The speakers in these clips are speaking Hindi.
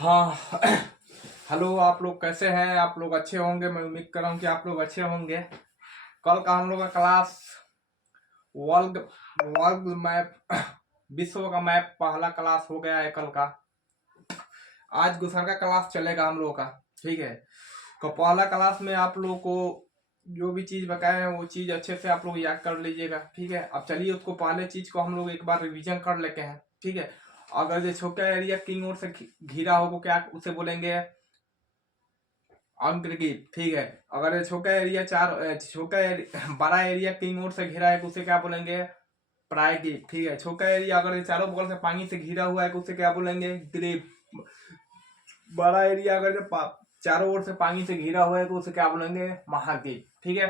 हाँ। हेलो, आप लोग कैसे हैं? आप लोग अच्छे होंगे, मैं उम्मीद कर रहा हूँ कि आप लोग अच्छे होंगे। कल का हम लोग का क्लास वर्ल्ड वर्ल्ड मैप विश्व का मैप पहला क्लास हो गया है कल का। आज दूसरा का क्लास चलेगा हम लोग का। ठीक है, तो पहला क्लास में आप लोग को जो भी चीज बताए हैं वो चीज अच्छे से आप लोग याद कर लीजिएगा। ठीक है, अब चलिए उसको पहले चीज को हम लोग एक बार रिवीजन कर लेते हैं। ठीक है, अगर जो छोटा एरिया किंग ओर से घिरा हो वो क्या उसे बोलेंगे? अंतर्गीत। ठीक है, अगर ये छोटा एरिया बड़ा एरिया किंग ओर से घिरा है तो उसे क्या बोलेंगे? प्रायद्वीप। ठीक है, छोटा एरिया अगर ये चारों बगल से पानी से घिरा हुआ है तो उसे क्या बोलेंगे? द्वीप। बड़ा एरिया अगर ये चारों ओर से पानी से घिरा हुआ है तो उसे क्या बोलेंगे? महाद्वीप। ठीक है,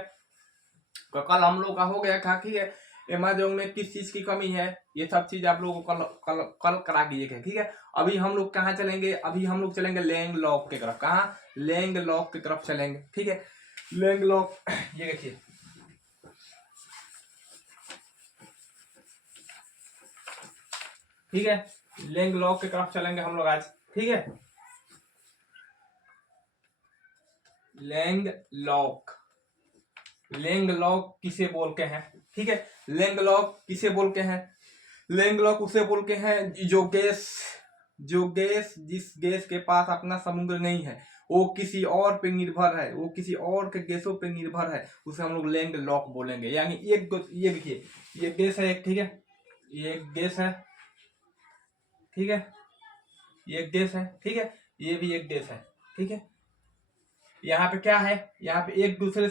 तो कल हम लोग का हो गया था। ठीक है, एमेजोन में किस चीज की कमी है ये सब चीज आप लोगों को कल कल कल करा दीजिएगा। ठीक है, अभी हम लोग कहाँ चलेंगे? अभी हम लोग चलेंगे लैंडलॉक की तरफ। कहाँ? लैंडलॉक की तरफ चलेंगे। ठीक है, लैंडलॉक ये देखिए, ठीक है, लैंडलॉक की तरफ चलेंगे हम लोग आज। ठीक है, लैंडलॉक। लैंडलॉक किसे बोलते हैं? ठीक है, लैंडलॉक किसे बोलते हैं? लैंडलॉक उसे बोलते हैं जो गैस जिस गैस के पास अपना समुद्र नहीं है, वो किसी और पे निर्भर है, वो किसी और के गैसों पे निर्भर है, उसे हम लोग लैंड लॉक बोलेंगे। यानी ये देखिए, ये गैस है एक। ठीक है, ये एक गैस है। ठीक है, ये एक गैस है। ठीक है, ये भी एक गैस है। ठीक है, यहाँ पे क्या है? यहाँ पे एक दूसरे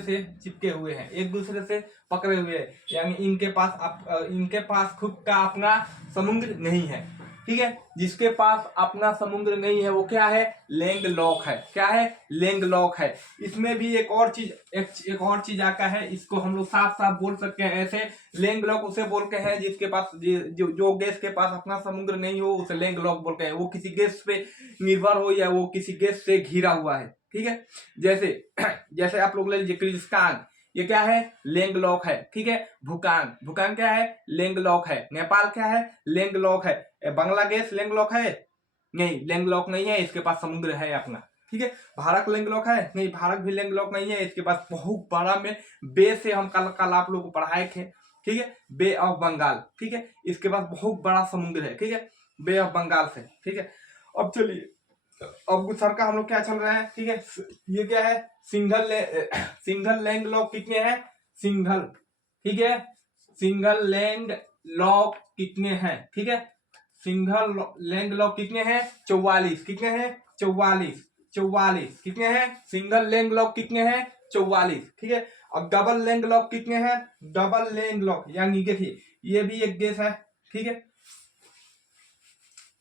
से चिपके हुए हैं, एक दूसरे से पकड़े हुए हैं। यानी इनके पास खुद का अपना समुद्र नहीं है। ठीक है, जिसके पास अपना समुद्र नहीं है वो क्या है? लैंड लॉक है। क्या है? लैंड लॉक है। इसमें भी एक और चीज आता है, इसको हम लोग साफ साफ बोल सकते हैं ऐसे। लैंड लॉक उसे बोलते हैं जिसके पास जो गैस के पास अपना समुद्र नहीं हो उसे लैंड लॉक बोलते हैं। वो किसी गैस पे निर्भर हो या वो किसी गैस से घिरा हुआ है। ठीक है, जैसे जैसे आप लोग ले लीजिए किर्गिस्तान, ये क्या है? लैंडलॉक है। ठीक है, भूटान, भूटान क्या है? लैंडलॉक है। नेपाल क्या है? लैंडलॉक है। बांग्लादेश लैंडलॉक है? नहीं, लैंडलॉक नहीं है, इसके पास समुद्र है अपना। ठीक है, भारत लैंडलॉक है? नहीं, भारत भी लैंडलॉक नहीं है, इसके पास बहुत बड़ा में बे से हम कल कल आप लोगों को पढ़ाए थे। ठीक है, बे ऑफ बंगाल। ठीक है, इसके पास बहुत बड़ा समुद्र है। ठीक है, बे ऑफ बंगाल से। ठीक है, अब चलिए, अब सर का हम लोग क्या चल रहा है? ठीक है, ये क्या है? सिंगल लैंड लॉक कितने हैं? सिंगल। ठीक है, सिंगल लैंड लॉक कितने हैं? ठीक है, सिंगल लैंड लॉक कितने हैं? 44। कितने हैं? 44। 44 कितने हैं? सिंगल लैंड लॉक कितने हैं? 44। ठीक है, अब डबल लैंड लॉक कितने हैं? डबल लैंड लॉक यानी देखिए, ये भी एक गैस है। ठीक है,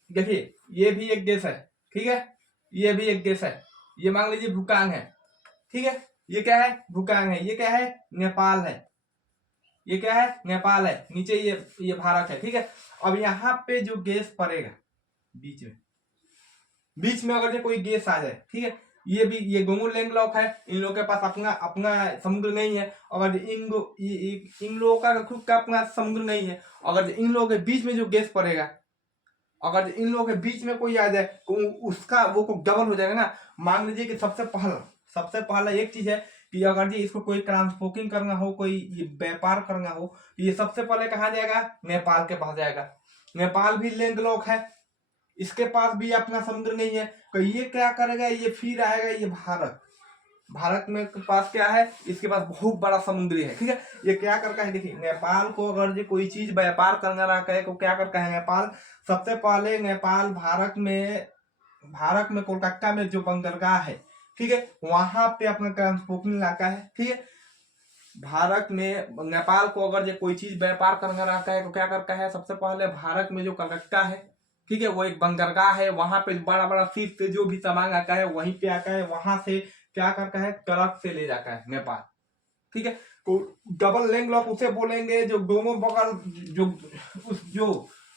देखिए ये भी एक गैस है। ठीक है, ये भी एक गैस है। ये मान लीजिए भूटान है। ठीक है, ये क्या है? भूटान है। ये क्या है? नेपाल है। ये क्या है? नेपाल है। नीचे ये भारत है। ठीक है, अब यहाँ पे जो गैस पड़ेगा बीच में अगर कोई गैस आ जाए, ठीक है, ये गोंगो लैंडलॉक है, इन लोगों के पास अपना अपना समुद्र नहीं है। अगर इन लोगों का खुद का अपना समुद्र नहीं है, अगर इन लोगों के बीच में जो गैस पड़ेगा, अगर इन लोगों के बीच में कोई आ जाए तो उसका वो डबल हो जाएगा ना। मान लीजिए कि सबसे पहला एक चीज है कि अगर जी इसको कोई ट्रांसपोर्टिंग करना हो, कोई व्यापार करना हो, ये सबसे पहले कहाँ जाएगा? नेपाल के पास जाएगा। नेपाल भी लैंडलॉक है, इसके पास भी अपना समुद्र नहीं है, तो ये क्या करेगा? ये फिर आएगा ये भारत में के पास क्या है? इसके पास बहुत बड़ा समुद्र है। ठीक है, ये क्या करता है? देखिए, नेपाल को अगर जो कोई चीज व्यापार करना रहा है तो क्या करता है नेपाल? सबसे पहले नेपाल भारत में कोलकाता में जो बंदरगाह है, ठीक है, वहां पे अपना ट्रांसपोर्टिंग लाता है। ठीक है, भारत में नेपाल को अगर जो कोई चीज व्यापार करना रहता है तो क्या करता है? सबसे पहले भारत में जो कलकत्ता है, ठीक है, वो एक बंदरगाह है, वहां पे बड़ा बड़ा शिप से जो भी सामान आता है वहीं पे आता है, वहां से क्या करता है? ट्रक से ले जाता है नेपाल। ठीक है, तो डबल लैंड लॉक उसे बोलेंगे जो दोनों बगल जो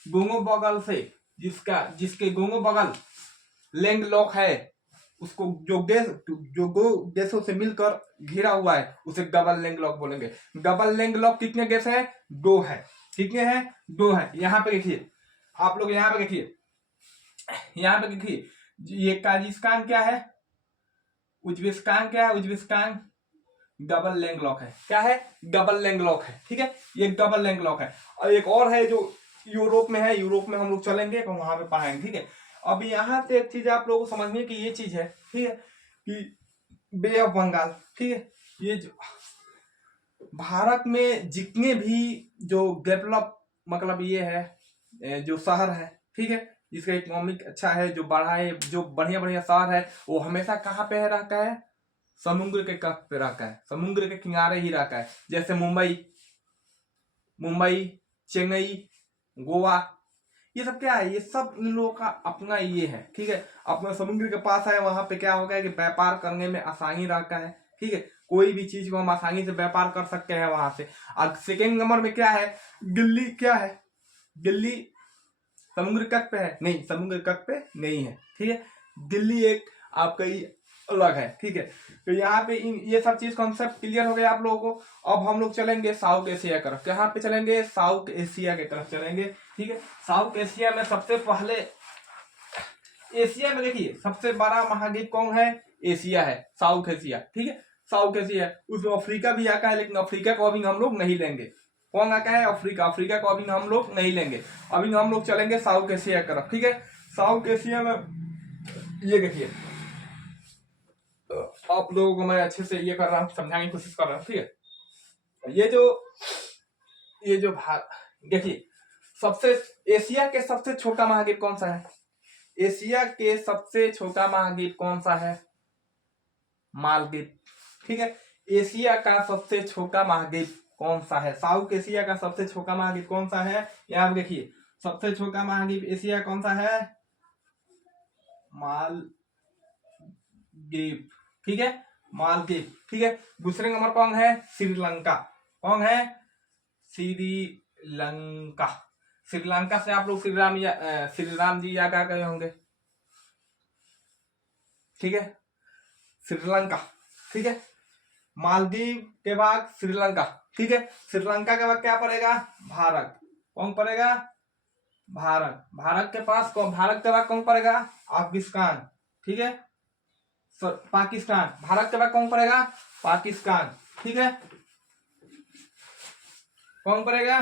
दोनों बगल से जिसके दोनों बगल लैंड लॉक है, उसको जो दो देशों से मिलकर घिरा हुआ है उसे डबल लैंड लॉक बोलेंगे। डबल लैंड लॉक कितने देश है? 2 है। कितने हैं? 2 है। यहाँ पे देखिए, आप लोग यहाँ पे देखिए, यहाँ पे देखिए, ये काजिस्तान क्या है, उज्बेकिस्तान क्या है, उज्बेकिस्तान डबल लैंडलॉक है। क्या है? डबल लैंडलॉक है। ठीक है, ये डबल लैंडलॉक है। और एक और है जो यूरोप में है, यूरोप में हम लोग चलेंगे तो वहां पे पाएंगे। ठीक है, अब यहाँ पे एक चीज आप लोगों को समझने की ये चीज है, ठीक है, कि बे ऑफ बंगाल, ठीक है, ये जो भारत में जितने भी जो डेवलप मतलब ये है जो शहर है, ठीक है, जिसका इकोनॉमिक अच्छा है, जो बड़ा है, जो बढ़िया बढ़िया शहर है, वो हमेशा कहाँ पे रहता है? समुद्र के तट पे रहता है, समुद्र के किनारे ही रहता है। जैसे मुंबई, चेन्नई, गोवा, ये सब क्या है? ये सब इन लोगों का अपना ये है। ठीक है, अपना समुद्र के पास है, वहां पे क्या होगा कि व्यापार करने में आसानी रहता है। ठीक है, कोई भी चीज को हम आसानी से व्यापार कर सकते हैं वहां से। और सेकेंड नंबर में क्या है? दिल्ली क्या है? दिल्ली समुद्र तट पे है? नहीं, समुद्र तट पे नहीं है। ठीक है, दिल्ली एक आपका अलग है। ठीक है, तो यहाँ पे ये सब चीज कॉन्सेप्ट क्लियर हो गया आप लोगों को। अब हम लोग चलेंगे साउथ एशिया की तरफ। कहाँ पे चलेंगे? साउथ एशिया की तरफ चलेंगे। ठीक है, साउथ एशिया में सबसे पहले, एशिया में देखिए सबसे बड़ा महाद्वीप कौन है? एशिया है, साउथ एशिया। ठीक है, साउथ एशिया, उसमें अफ्रीका भी आता है, लेकिन अफ्रीका को अभी हम लोग नहीं लेंगे। कौन आता है? अफ्रीका। अफ्रीका को अभी हम लोग नहीं लेंगे, अभी हम लोग चलेंगे साउथ एशिया की तरफ। ठीक है, साउथ एशिया में ये देखिए, आप लोगों को मैं अच्छे से ये कर रहा हूँ, समझाने की कोशिश कर रहा हूँ। ठीक है, ये जो भारत, देखिए सबसे, एशिया के सबसे छोटा महाद्वीप कौन सा है? एशिया के सबसे छोटा महाद्वीप कौन सा है? मालदीव। ठीक है, एशिया का सबसे छोटा महाद्वीप कौन सा है? साउथ एशिया का सबसे छोटा महाद्वीप कौन सा है? यहाँ देखिए, सबसे छोटा महाद्वीप एशिया कौन सा है? मालदीव। ठीक है, मालदीव। ठीक है, दूसरे नंबर कौन है? श्रीलंका। कौन है? श्रीलंका। श्रीलंका से आप लोग श्री राम जी याद आ गए होंगे। ठीक है, श्रीलंका। ठीक है, मालदीव के बाद श्रीलंका। ठीक है, श्रीलंका के बाद क्या पड़ेगा? भारत। कौन पड़ेगा? भारत। भारत के पास कौन? भारत के बाद कौन पड़ेगा? अफगानिस्तान। ठीक है, पाकिस्तान। भारत के बाद कौन पड़ेगा? पाकिस्तान। ठीक है, कौन पड़ेगा?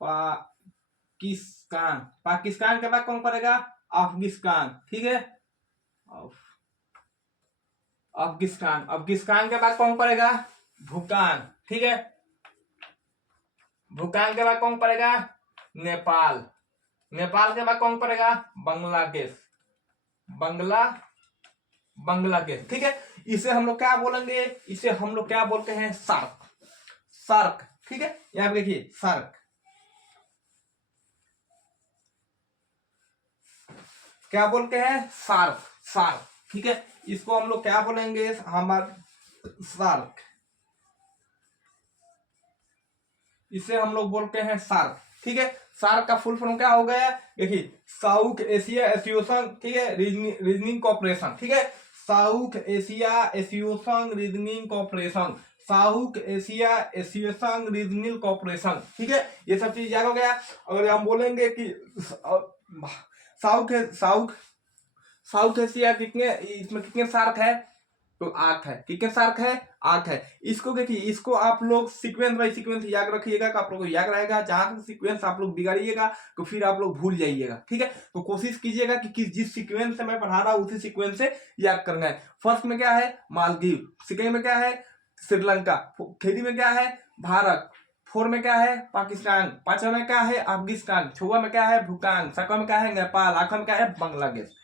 पाकिस्तान। पाकिस्तान के बाद कौन पड़ेगा? अफगानिस्तान। ठीक है, अफगानिस्तान। अफगानिस्तान के बाद कौन पड़ेगा? भूटान। ठीक है, भूटान के बाद कौन पड़ेगा? नेपाल। नेपाल के बाद कौन पड़ेगा? बांग्लादेश। बांग्लादेश। ठीक है, इसे हम लोग क्या बोलेंगे? इसे हम लोग क्या बोलते हैं? सार्क। सार्क। ठीक है, यहां पे देखिए सार्क, क्या बोलते हैं? सार्क। सार्क। ठीक है, इसको हम लोग क्या बोलेंगे? हमारे सार्क, इसे हम लोग बोलते हैं सार्क। ठीक है, सार्क का फुल फॉर्म क्या हो गया? देखिए, साउथ एशिया एसोसिएशन, ठीक है, रीजनिंग कॉर्पोरेशन। ठीक है, south Asia association reasoning corporation, south Asia association reasoning corporation. ठीक है, ये सब चीज याद हो गया। अगर हम बोलेंगे कि साउथ साउथ साउथ एशिया कितने, इसमें कितने सार्क है? तो 8 है। कितने सार्क है? 8 है। इसको देखिए, इसको आप लोग सीक्वेंस बाय सीक्वेंस याद रखिएगा, आप लोग को याद रहेगा। जहां तक सीक्वेंस आप लोग बिगाड़िएगा तो फिर आप लोग भूल जाइएगा। ठीक है, तो कोशिश कीजिएगा कि जिस सीक्वेंस से मैं पढ़ा रहा हूं उसी सीक्वेंस से याद करना है। फर्स्ट में क्या है? मालदीव। सेकेंड में क्या है? श्रीलंका। थर्ड में क्या है? भारत। 4 में क्या है? पाकिस्तान। 5 में क्या है? अफगानिस्तान। 6 में क्या है? भूटान। 7 में क्या है? नेपाल। 8 में क्या है? बांग्लादेश।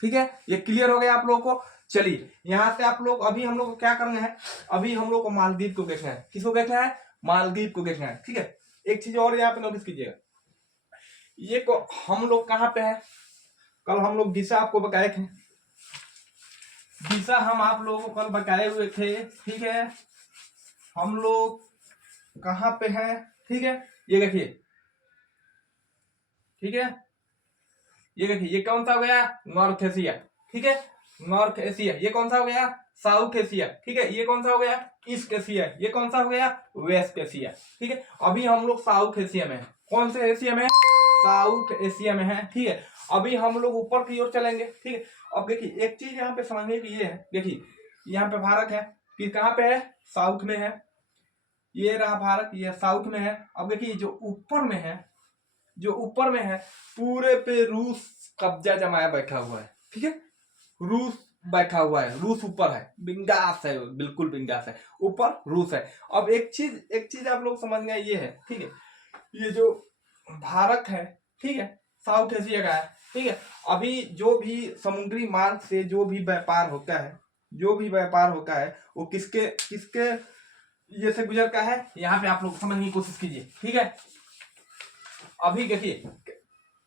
ठीक है, ये क्लियर हो गया आप लोगों को। चलिए, यहां से आप लोग, अभी हम लोग को क्या करना है? अभी हम लोग को मालदीव को देखना है। किसको देखना है? मालदीव को देखना है। ठीक है, एक चीज और यहाँ पे नोटिस कीजिएगा, ये को हम लोग कहाँ पे है? कल हम लोग दिशा आपको बताए थे, दिशा हम आप लोगों को कल बताए हुए थे। ठीक है, हम लोग कहाँ पे है? ठीक है, ये देखिए, ठीक है, ये देखिए, ये कौन सा हो गया? North Asia. ठीक है, नॉर्थ एशिया। ये कौन सा हो गया? South Asia. ठीक है, ये कौन सा हो गया? East Asia. ये कौन सा हो गया? West Asia. ठीक है, अभी हम लोग साउथ एशिया में। कौन से एशिया में? साउथ एशिया में है, ठीक है। अभी हम लोग ऊपर की ओर चलेंगे, ठीक है। अब देखिए एक चीज यहाँ पे समझने की ये है, देखिए यहाँ पे भारत है, फिर कहाँ पे है, साउथ में है, ये रहा भारत, ये साउथ में है। अब देखिए जो ऊपर में है, जो ऊपर में है पूरे पे रूस कब्जा जमाया बैठा हुआ है, ठीक है। रूस बैठा हुआ है, रूस ऊपर है, बिंदास है, बिल्कुल बिंदास है, ऊपर रूस है। अब एक चीज आप लोग समझ गए ये है, ठीक है। ये जो भारत है, ठीक है, साउथ एशिया का है, ठीक है। अभी जो भी समुद्री मार्ग से जो भी व्यापार होता है, जो भी व्यापार होता है वो किसके किसके ये से गुजरता है, यहाँ पे आप लोग समझने की कोशिश कीजिए, ठीक है। अभी देखिए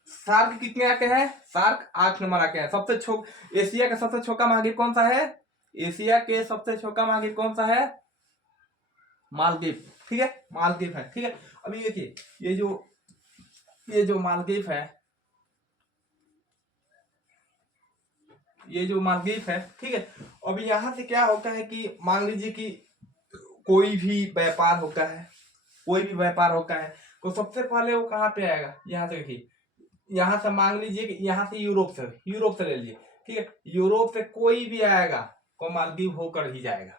सार्क कितने आके हैं, सार्क 8 नंबर आके हैं। एशिया का सबसे छोटा महाद्वीप कौन सा है, एशिया के सबसे छोटा महाद्वीप कौन सा है, मालदीव, ठीक है, मालदीव है, ठीक है। अभी देखिए ये जो मालदीव है, ये जो मालदीव है, ठीक है। अभी यहाँ से क्या होता है कि मान लीजिए कि कोई भी व्यापार होता है, कोई भी व्यापार होता है तो सबसे पहले वो कहाँ पे आएगा, यहाँ से देखिए, यहाँ से मान लीजिए कि यहाँ से यूरोप से ले लीजिए, ठीक है। यूरोप से कोई भी आएगा तो मालदीव होकर ही जाएगा,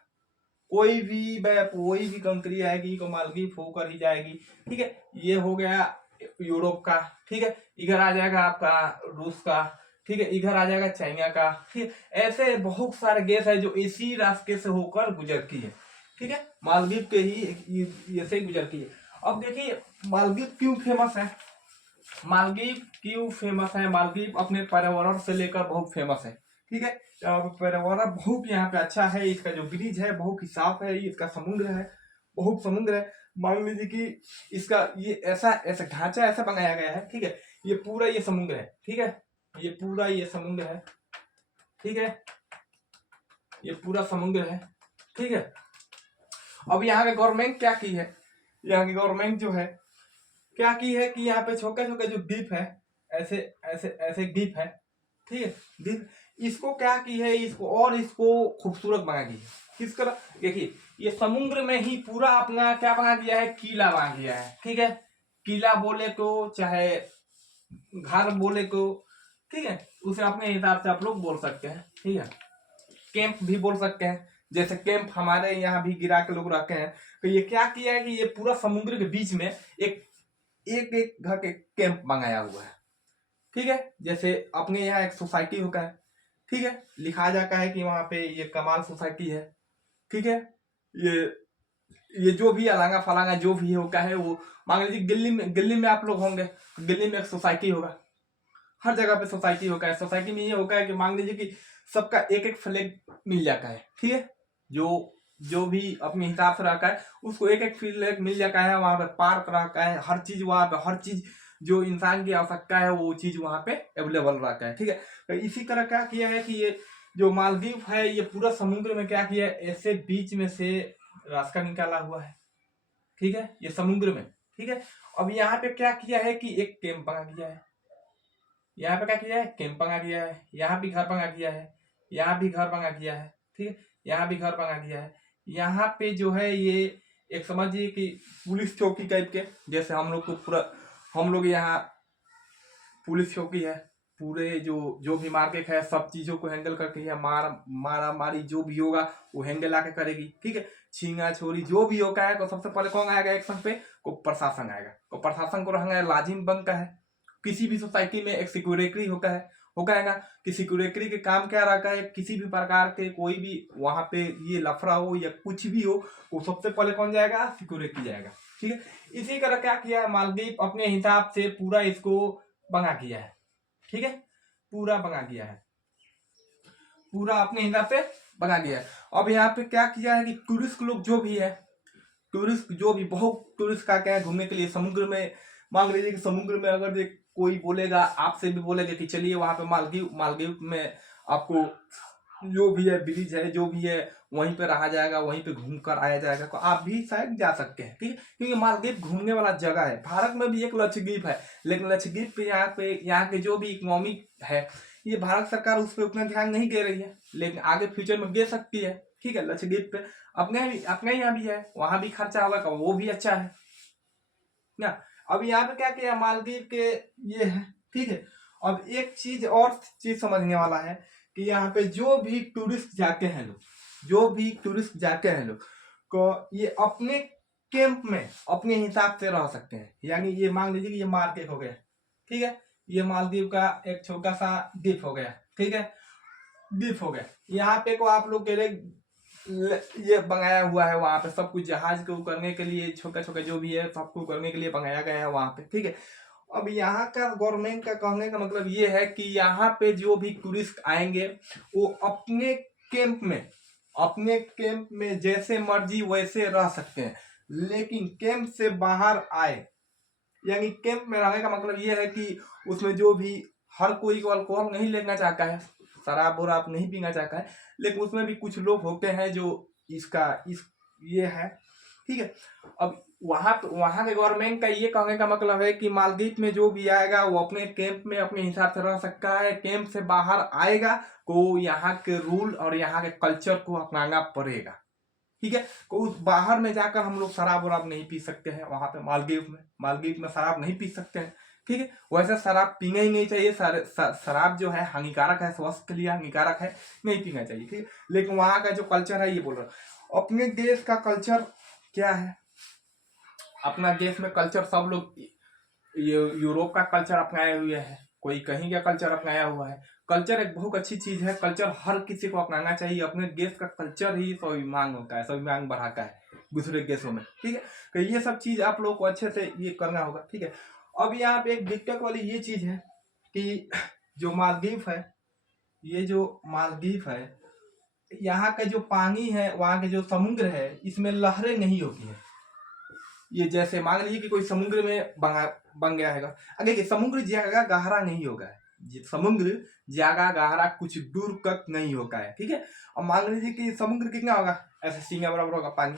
कोई भी कंट्री आएगी तो मालदीव होकर ही जाएगी, ठीक है। ये हो गया यूरोप का, ठीक है। इधर आ जाएगा आपका रूस का, ठीक है, इधर आ जाएगा चाइना का, ठीक है। ऐसे बहुत सारे देश है जो इसी रास्ते से होकर गुजरती है, ठीक है, मालदीव के ही ये से गुजरती है। अब देखिए मालदीव क्यों फेमस है, मालदीव अपने पर्यावरण से लेकर बहुत फेमस है, ठीक है। पर्यावरण बहुत यहाँ पे अच्छा है, इसका जो ब्रिज है बहुत ही साफ है, इसका समुद्र है, बहुत समुद्र है। मान लीजिए कि इसका ये ऐसा ऐसा ढांचा ऐसा बनाया गया है, ठीक है। ये पूरा ये समुद्र है, ठीक है, ये पूरा ये समुद्र है, ठीक है, ये पूरा समुद्र है, ठीक है। अब यहाँ की गवर्नमेंट क्या की है, यहाँ की गवर्नमेंट जो है क्या की है कि यहाँ पे छोटे छोटे जो द्वीप है, ऐसे ऐसे ऐसे द्वीप है, ठीक है, द्वीप, इसको क्या की है, इसको खूबसूरत बना दी है। किस तरह, देखिए ये समुद्र में ही पूरा अपना क्या बना दिया है, किला बना दिया है, ठीक है। किला बोले तो चाहे घर बोले तो, ठीक है, उसे अपने हिसाब से आप लोग बोल सकते हैं, ठीक है। कैंप भी बोल सकते हैं, जैसे कैंप हमारे यहाँ भी गिरा के लोग रहते हैं। तो ये क्या किया है कि ये पूरा समुद्र के बीच में एक एक घर के कैंप मंगाया हुआ है, ठीक है। जैसे अपने यहाँ एक सोसाइटी होता है, ठीक है, लिखा जाता है कि वहां पे ये कमाल सोसाइटी है, ठीक है। ये जो भी अलांगा फलांगा जो भी होता है वो, मान लीजिए दिल्ली में आप लोग होंगे, दिल्ली में एक सोसाइटी होगा, हर जगह पे सोसाइटी होता है। सोसाइटी में ये होता है कि मान लीजिए कि सबका एक एक फ्लैग मिल जाता है, ठीक है। जो जो भी अपने हिसाब से रखा है उसको एक एक फ्लैग मिल जाता है, वहां पे पार्क रहता है, हर चीज वहां पे, हर चीज जो इंसान की आवश्यकता है वो चीज वहां पे अवेलेबल रहता है, ठीक है। तो इसी तरह क्या किया है कि ये जो मालदीव है ये पूरा समुद्र में क्या किया है, ऐसे बीच में से रास्ता निकाला हुआ है, ठीक है, ये समुद्र में, ठीक है। अब यहाँ पे क्या किया है कि एक कैंप बना दिया है, यहाँ पे क्या किया है, कैंप बना दिया है, यहाँ भी घर बना दिया है, यहाँ भी घर बना दिया है, ठीक है, यहाँ भी घर बना दिया है। यहाँ पे जो है ये एक समझिए कि पुलिस चौकी टाइप के, जैसे हम लोग को पूरा, हम लोग यहाँ पुलिस चौकी है, पूरे जो भी मार्केट है सब चीजों को हैंडल करती है, मारा मारी जो भी होगा वो हैंडल आके करेगी, ठीक है। छींगा छोरी जो भी होगा है तो सबसे पहले कौन आएगा एक्शन पे, को प्रशासन आएगा, तो प्रशासन को रहना लाजिम बनता है। किसी भी सोसाइटी में एक सिक्योरिटी होता है ना, कि सिक्योरिटी के काम क्या रहता है, किसी भी प्रकार के कोई भी वहां पे ये लफड़ा हो या कुछ भी हो, वो सबसे पहले कौन जाएगा, सिक्योरिटी जाएगा, ठीक है। इसी तरह क्या किया है मालदीव अपने हिसाब से पूरा इसको बना किया है, ठीक है, पूरा बना दिया है, पूरा अपने हिसाब से बना दिया है। अब यहाँ पे क्या किया है कि टूरिस्ट लोग जो भी है, टूरिस्ट जो भी बहुत टूरिस्ट का क्या है घूमने के लिए समुद्र में, मान लीजिए कि समुद्र में अगर कोई बोलेगा, आपसे भी बोलेगा कि चलिए वहां पे मालदीव में आपको जो भी है ब्रिज है जो भी है वहीं पे रहा जाएगा, वहीं पे घूम कर आया जाएगा, तो आप भी शायद जा सकते हैं, ठीक है। क्योंकि मालदीव घूमने वाला जगह है। भारत में भी एक लक्षद्वीप है, लेकिन लक्षद्वीप पे यहाँ के जो भी इकोनॉमी है ये भारत सरकार उस पर उतना ध्यान नहीं दे रही है, लेकिन आगे फ्यूचर में दे सकती है, ठीक है। लक्षद्वीप पे अपने यहाँ भी है, वहां भी खर्चा होगा, वो भी अच्छा है ना। अब यहाँ पे क्या किया, मालदीव के ये है, ठीक है। अब एक चीज और चीज समझने वाला है कि यहाँ पे जो भी टूरिस्ट जाते हैं लोग, जो भी टूरिस्ट जाते हैं लोग को ये अपने कैंप में अपने हिसाब से रह सकते हैं। यानी ये मान लीजिए कि ये मार्केट हो गया, ठीक है, ये मालदीव का एक छोटा सा द्वीप हो गया, ठीक है, द्वीप हो गया। यहाँ पे को आप लोग के लिए ये बनाया हुआ है, वहां पे सब कुछ जहाज को करने के लिए, छोटा छोटा जो भी है सबको करने के लिए बनाया गया है वहां पे, ठीक है। अब यहाँ का गवर्नमेंट का कहने का मतलब ये है कि यहाँ पे जो भी टूरिस्ट आएंगे वो अपने कैंप में जैसे मर्जी वैसे रह सकते हैं, लेकिन कैंप से बाहर आए, यानी कैंप में रहने का मतलब ये है कि उसमें जो भी, हर कोई को अल्कोहल नहीं लेना चाहता है, शराब वराब नहीं पीना चाहता है, लेकिन उसमें भी कुछ लोग होते हैं जो इस ये है, ठीक है। अब वहां के गवर्नमेंट का ये कहने का मतलब है कि मालदीव में जो भी आएगा वो अपने कैंप में अपने हिसाब से रह सकता है, कैंप से बाहर आएगा को यहाँ के रूल और यहाँ के कल्चर को अपनाना पड़ेगा, ठीक है। तो उस बाहर में जाकर हम लोग शराब वराब नहीं पी सकते हैं, वहां पे मालदीव में शराब नहीं पी सकते हैं, ठीक है। वैसे शराब पीना ही नहीं चाहिए, शराब जो है हानिकारक है, स्वास्थ्य के लिए हानिकारक है, नहीं पीना चाहिए, ठीक है। लेकिन वहां का जो कल्चर है ये बोल रहा, अपने देश का कल्चर क्या है, अपना देश में कल्चर सब लोग यूरोप का कल्चर अपनाए हुए है, कोई कहीं का कल्चर अपनाया हुआ है। कल्चर एक बहुत अच्छी चीज है, कल्चर हर किसी को अपनाना चाहिए। अपने देश का कल्चर ही स्वाभिमान होता है, स्वाभिमान बढ़ाता है दूसरे देशों में, ठीक है। तो ये सब चीज आप लोगों को अच्छे से ये करना होगा, ठीक है। अब यहाँ पे एक दिक्कत वाली ये चीज है कि जो मालदीव है, ये जो मालदीव है, यहाँ का जो पानी है, वहाँ के जो समुद्र है, इसमें लहरें नहीं होती है। ये जैसे मान लीजिए कि कोई समुद्र में बन गया है, अगर समुद्र ज्यादा गहरा नहीं होगा, समुद्र ज्यादा गहरा कुछ दूर तक नहीं होगा है, ठीक है। अब मान लीजिए कि समुद्र कितना होगा, ऐसे सींगा बराबर होगा, पानी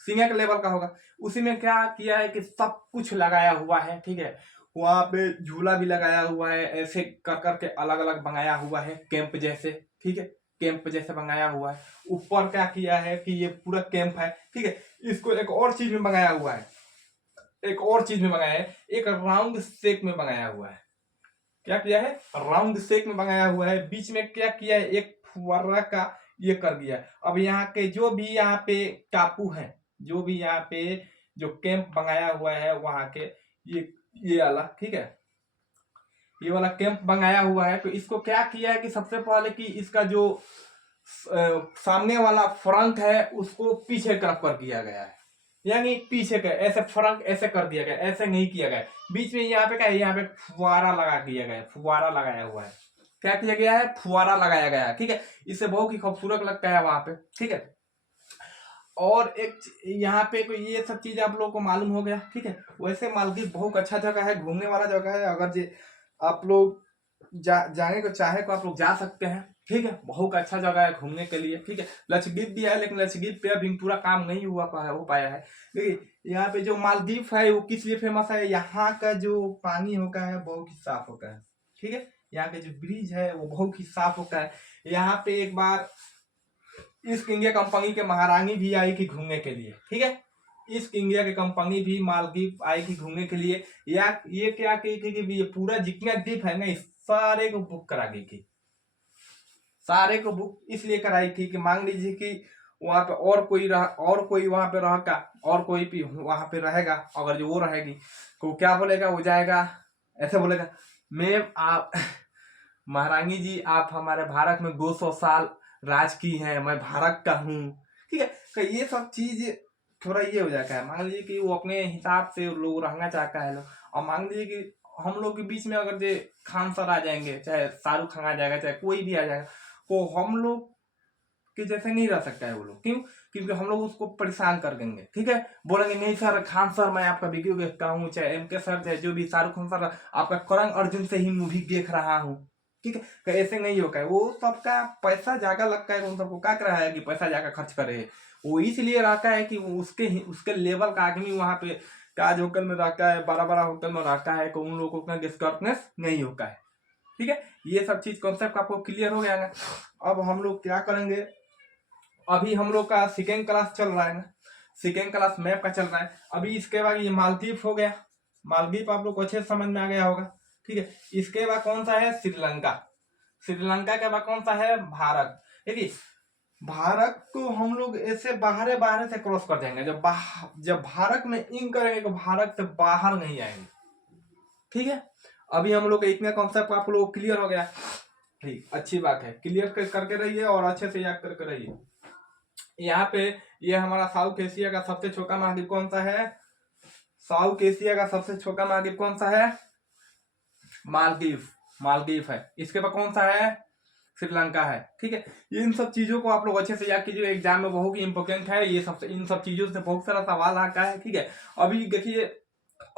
सींगा के लेवल का होगा। उसी में क्या किया है कि सब कुछ लगाया हुआ है, ठीक है। वहां पे झूला भी लगाया हुआ है, ऐसे कर करके अलग अलग बनाया हुआ है कैंप जैसे, ठीक है, कैंप जैसे बनाया हुआ है। ऊपर क्या किया है कि ये पूरा कैंप है, ठीक है। इसको एक और चीज में बनाया हुआ है, एक और चीज में बनाया है, एक राउंड शेप में बनाया हुआ है। क्या किया है, राउंड शेप में बनाया हुआ है। बीच में क्या किया है, एक फुवारा का ये कर दिया। अब यहाँ के जो भी यहाँ पे टापू है, जो भी यहाँ पे जो कैंप बनाया हुआ है वहां के, ये वाला, ठीक है, ये वाला कैंप बनाया हुआ है। तो इसको क्या किया है कि सबसे पहले कि इसका जो सामने वाला फ्रंट है उसको पीछे तरफ कर दिया गया है, यानी पीछे का ऐसे फ्रंट ऐसे कर दिया गया, ऐसे नहीं किया गया। बीच में यहाँ पे क्या है, यहाँ पे फुवारा लगा दिया गया, फुवारा लगाया हुआ है। क्या किया गया है, फुवारा लगाया गया है, ठीक है। इससे बहुत ही खूबसूरत लगता है वहां पे, ठीक है। और एक यहाँ पे कोई ये सब चीज आप लोगों को मालूम हो गया, ठीक है। वैसे मालदीव बहुत अच्छा जगह है, घूमने वाला जगह है। अगर जे आप लोग जाने को चाहे तो आप लोग जा सकते हैं, ठीक है। बहुत अच्छा जगह है घूमने के लिए, ठीक है। लक्षद्वीप भी है, लेकिन लक्षद्वीप पे अभी पूरा काम नहीं हो पाया है। देखिए यहाँ पे जो मालदीव है वो किस लिए फेमस है, यहाँ का जो पानी होता है बहुत ही साफ होता है, ठीक है। यहाँ के जो ब्रिज है वो बहुत ही साफ होता है। यहाँ पे एक बार ईस्ट इंडिया कंपनी के महारानी भी आई थी घूमने के लिए, ठीक है। ईस्ट इंडिया की कंपनी भी मालदीव आई थी घूमने के लिए। या ये क्या की थी कि ये पूरा जितना द्वीप है ना, इस सारे को बुक करा गई थी, सारे को बुक इसलिए कराई थी कि मान लीजिए कि वहां पे और कोई वहां पे रहेगा, और कोई भी वहां पे रहेगा, अगर जो वो रहेगी तो क्या बोलेगा, वो जाएगा ऐसे बोलेगा, मैम आप महारानी जी आप हमारे भारत में 200 साल राज की हैं, मैं भारत का हूँ, ठीक है। तो ये सब चीज थोड़ा ये हो जाता है। मान लीजिए कि वो अपने हिसाब से लोग रहना चाहता है लोग, और मान लीजिए कि हम लोग के बीच में अगर जो खान सर आ जाएंगे, चाहे शाहरुख खान आ जाएगा, चाहे कोई भी आ जाएगा, तो हम लोग के जैसे नहीं रह सकता है वो लोग। क्यों, क्योंकि हम लोग उसको परेशान कर देंगे, ठीक है। बोलेंगे नहीं सर, खान सर मैं आपका वीडियो देखता हूँ, चाहे एमके सर, चाहे जो भी शाहरुख खान सर, आपका करण अर्जुन से ही मूवी देख रहा हूँ, ठीक है। तो ऐसे नहीं होगा, वो सबका पैसा ज्यादा लगता है, उन सबको क्या कर रहा है कि पैसा ज्यादा खर्च करे। वो इसलिए रहता है कि उसके लेवल का आदमी वहां पे ताज होटल में रहता है, बड़ा बड़ा होटल में रहता है, तो उन लोगों का डिस्टर्बनेस नहीं होता है, ठीक है। ये सब चीज कॉन्सेप्ट आपको क्लियर हो गया ना। अब हम लोग क्या करेंगे, अभी हम लोग का सेकेंड क्लास चल रहा है ना, सेकेंड क्लास मैप का चल रहा है। अभी इसके बाद ये मालदीव हो गया, मालदीव आप लोग को अच्छे से समझ में आ गया होगा, ठीक है। इसके बाद कौन सा है, श्रीलंका। श्रीलंका के बाद कौन सा है, भारत। देखिए भारत को हम लोग ऐसे बाहर बाहर से क्रॉस कर देंगे, जब भारत में इन करेंगे तो भारत से बाहर नहीं आएंगे, ठीक है। अभी हम लोग इतना कॉन्सेप्ट आप लोग क्लियर हो गया, ठीक, अच्छी बात है। क्लियर करके रहिए और अच्छे से याद करके रहिए। यहाँ पे ये हमारा साउथ एशिया का सबसे छोटा महाद्वीप कौन सा है, साउथ एशिया का सबसे छोटा महाद्वीप कौन सा है, मालदीव। मालदीव है। इसके बाद कौन सा है, श्रीलंका है, ठीक है। इन सब चीजों को आप लोग अच्छे से याद कीजिए, एग्जाम में बहुत ही इंपॉर्टेंट है ये सब। इन सब चीजों से बहुत सारा सवाल आता है, ठीक है। अभी देखिए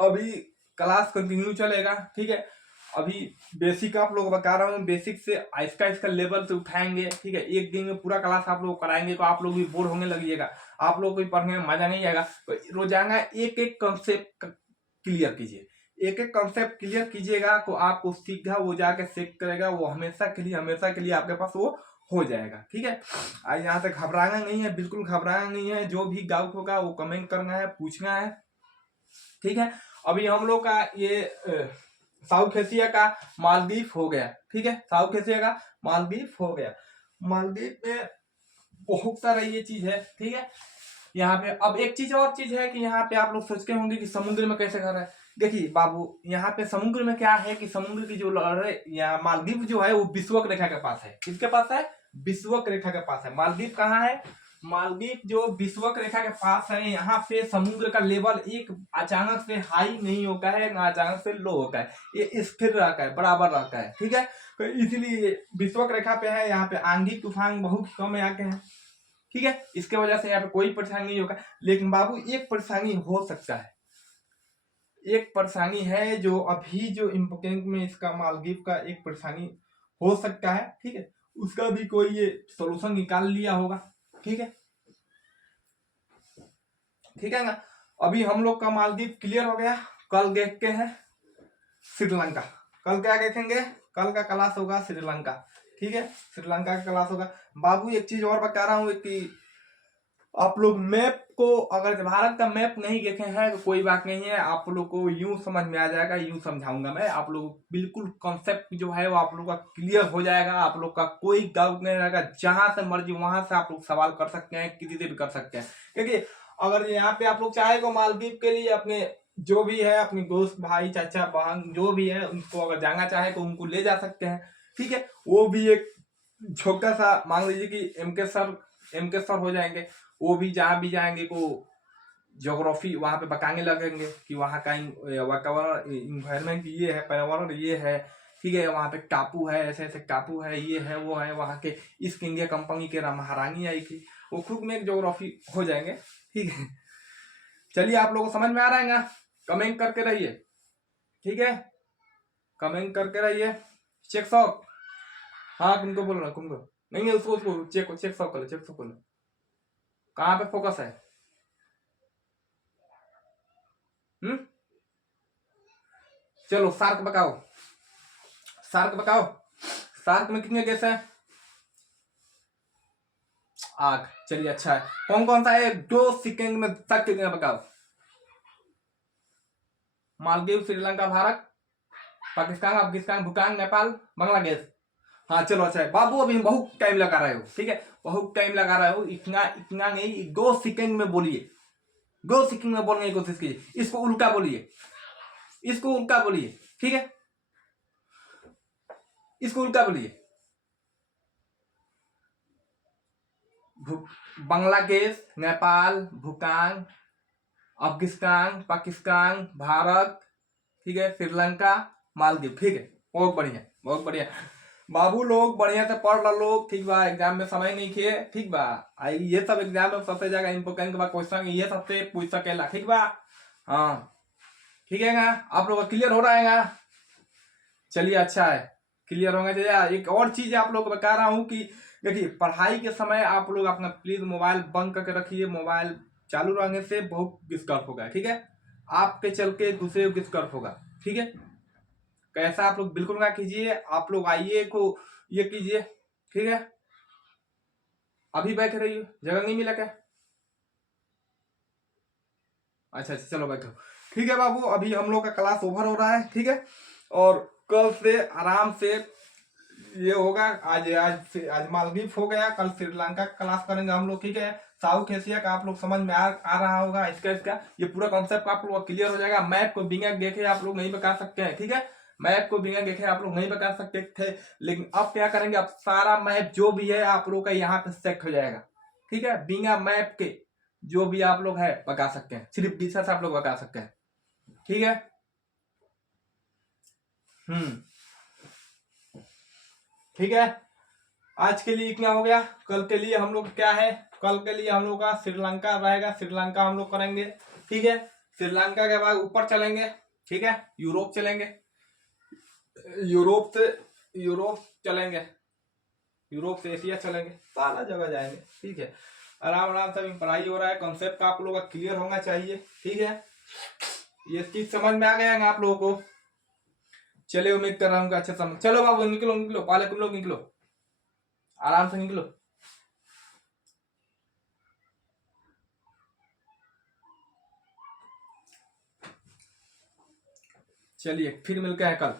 अभी क्लास कंटिन्यू चलेगा, ठीक है। अभी बेसिक आप लोग बता रहा हूँ, बेसिक से इसका लेवल से उठाएंगे, ठीक है। एक दिन में पूरा क्लास आप लोग कराएंगे तो आप लोग भी बोर होने लगिएगा, आप लोग को भी पढ़ने में मजा नहीं आएगा। तो रोजाना एक एक कॉन्सेप्ट क्लियर कीजिए, एक एक कॉन्सेप्ट क्लियर कीजिएगा तो आपको सीधा वो जाके चेक करेगा, वो हमेशा के लिए आपके पास वो हो जाएगा, ठीक है। आज यहाँ से घबराना नहीं है, बिल्कुल घबराना नहीं है। जो भी डाउट होगा वो कमेंट करना है, पूछना है, ठीक है। अभी हम लोग का ये साउथ एशिया का मालदीव हो गया, ठीक है। साउथ एशिया का मालदीव हो गया। मालदीव में बहुत सारा ये चीज है, ठीक है। यहाँ पे अब एक चीज और चीज है कि यहाँ पे आप लोग सोचते होंगे कि समुद्र में कैसे घर है। देखिए बाबू, यहाँ पे समुद्र में क्या है कि समुद्र की जो लहरें, या मालदीव जो है वो विषुवत रेखा के पास है। किसके पास है, विषुवत रेखा के पास है। मालदीव कहाँ है, मालदीव जो विषुवत रेखा के पास है, यहाँ पे समुद्र का लेवल एक अचानक से हाई नहीं होता है, ना अचानक से लो होता है, ये स्थिर रहता है, बराबर रहता है, ठीक है। तो इसलिए विषुवत रेखा पे है, यहाँ पे आंधी तूफान बहुत कम आते हैं, ठीक है। इसके वजह से यहाँ पे कोई परेशानी नहीं होगा। लेकिन बाबू एक परेशानी हो सकता है, एक परेशानी है जो अभी जो इम्पोर्टेंट में इसका मालदीव का एक परेशानी हो सकता है, ठीक है। उसका भी कोई ये सोल्यूशन निकाल लिया होगा, ठीक है, ठीक है ना। अभी हम लोग का मालदीव क्लियर हो गया। कल देखते हैं श्रीलंका। कल क्या देखेंगे, कल का क्लास होगा श्रीलंका, ठीक है। श्रीलंका का क्लास होगा। बाबू एक चीज और बता रहा हूँ कि आप लोग मैप को, अगर भारत का मैप नहीं देखे हैं तो कोई बात नहीं है, आप लोग को यूं समझ में आ जाएगा, यूं समझाऊंगा मैं आप लोग, बिल्कुल कॉन्सेप्ट जो है वो आप लोग का क्लियर हो जाएगा। आप लोग का कोई डाउट नहीं रहेगा, जहां से मर्जी वहां से आप लोग सवाल कर सकते हैं, किसी से भी कर सकते हैं। क्योंकि अगर यहाँ पे आप लोग चाहे तो मालदीव के लिए अपने जो भी है, अपनी दोस्त भाई चाचा बहन जो भी है, उनको अगर जाना चाहे तो उनको ले जा सकते हैं, ठीक है। वो भी एक छोटा सा, मान लीजिए कि एम के सर हो जाएंगे, वो भी जहाँ भी जाएंगे को ज्योग्राफी वहां पे बताने लगेंगे कि वहाँ का वातावरण, इन्वायरमेंट ये है, पर्यावरण ये है, ठीक है। वहाँ पे टापू है, ऐसे ऐसे टापू है, ये है वो है, वहाँ के ईस्ट इंडिया कंपनी के महारानी आई थी, वो खुद में एक ज्योग्राफी हो जाएंगे, ठीक है। चलिए आप लोगों को समझ में आ रहा है ना, कमेंट करके रहिए, ठीक है, कमेंट करके रहिए। चेक सॉक, हाँ तुमको बोलो ना, तुमको नहीं, उसको उसको चेक सॉक करो, चेक सॉक करो। कहाँ पे फोकस है, चलो शार्क बताओ, शार्क बताओ, शार्क में कितने गैस है, 8। चलिए अच्छा है। कौन कौन सा है, 2 सेकंड में तक कितने बताओ, मालदीव, श्रीलंका, भारत, पाकिस्तान, अफगानिस्तान, भूटान, नेपाल, बांग्लादेश। हाँ चलो अच्छा है बाबू, अभी बहुत टाइम लगा रहे हो, ठीक है, बहुत टाइम लगा रहे हो, इतना इतना नहीं, 2 सेकंड में बोलिए, 2 सेकंड में बोलने की कोशिश कीजिए। इसको उल्टा बोलिए, इसको उल्टा बोलिए, ठीक है, इसको उल्टा बोलिए। बांग्लादेश, नेपाल, भूटान, अफगानिस्तान, पाकिस्तान, भारत, ठीक है, श्रीलंका, मालदीव, ठीक है। बहुत बढ़िया, बहुत बढ़िया बाबू, लोग बढ़िया से पढ़ लो लोग, ठीक बा। एग्जाम में समय नहीं किए, ठीक बा। ये सब एग्जाम में सबसे ज्यादा इम्पोर्टेंट बा क्वेश्चन, ये सबसे पूछ सकेला, ठीक बा। हाँ ठीक है ना, आप लोग क्लियर हो रहा है ना, चलिए अच्छा है, क्लियर होगा। चाहिए एक और चीज आप लोग को बता रहा हूँ कि देखिए पढ़ाई के समय आप लोग अपना प्लीज मोबाइल बंद करके रखिए, मोबाइल चालू रहने से बहुत डिस्टर्ब होगा, ठीक है, आपके चल के दूसरे डिस्टर्ब होगा, ठीक है। कैसा आप लोग बिल्कुल ना कीजिए, आप लोग आइए को ये कीजिए, ठीक है। अभी बैठ रही हो, जगह नहीं मिला क्या, अच्छा अच्छा चलो बैठो, ठीक। ठीक है बाबू, अभी हम लोग का क्लास ओवर हो रहा है, ठीक है। और कल से आराम से ये होगा, आज मालदीव हो गया, कल श्रीलंका का क्लास करेंगे हम लोग, ठीक है। साउथ एशिया का आप लोग समझ में आ रहा होगा, इसका ये पूरा कॉन्सेप्ट आप लोग क्लियर हो जाएगा। मैप को बिना देखे आप लोग नहीं बता सकते हैं, ठीक है। मैप को बिना देखे आप लोग नहीं बता सकते थे, लेकिन अब क्या करेंगे, अब सारा मैप जो भी है आप लोग का यहाँ पे सेट हो जाएगा, ठीक है। बिना मैप के जो भी आप लोग है बता सकते हैं, सिर्फ दिशा से आप लोग बता सकते हैं, ठीक है। ठीक है, आज के लिए इतना हो गया। कल के लिए हम लोग क्या है, कल के लिए हम लोग का श्रीलंका रहेगा, श्रीलंका हम लोग करेंगे, ठीक है। श्रीलंका के बाद ऊपर चलेंगे, ठीक है, यूरोप चलेंगे, यूरोप से यूरोप चलेंगे, यूरोप से एशिया चलेंगे, सारा जगह जाएंगे, ठीक है। आराम आराम से अभी पढ़ाई हो रहा है, कॉन्सेप्ट आप लोगों का क्लियर होना चाहिए, ठीक है। ये चीज समझ में आ गया है आप लोगों को। चलिए, उम्मीद कर रहा हूँ अच्छा समझ। चलो बाबू, निकलो निकलो, पहले तुम लोग निकलो, आराम से निकलो। चलिए, फिर मिलते हैं कल।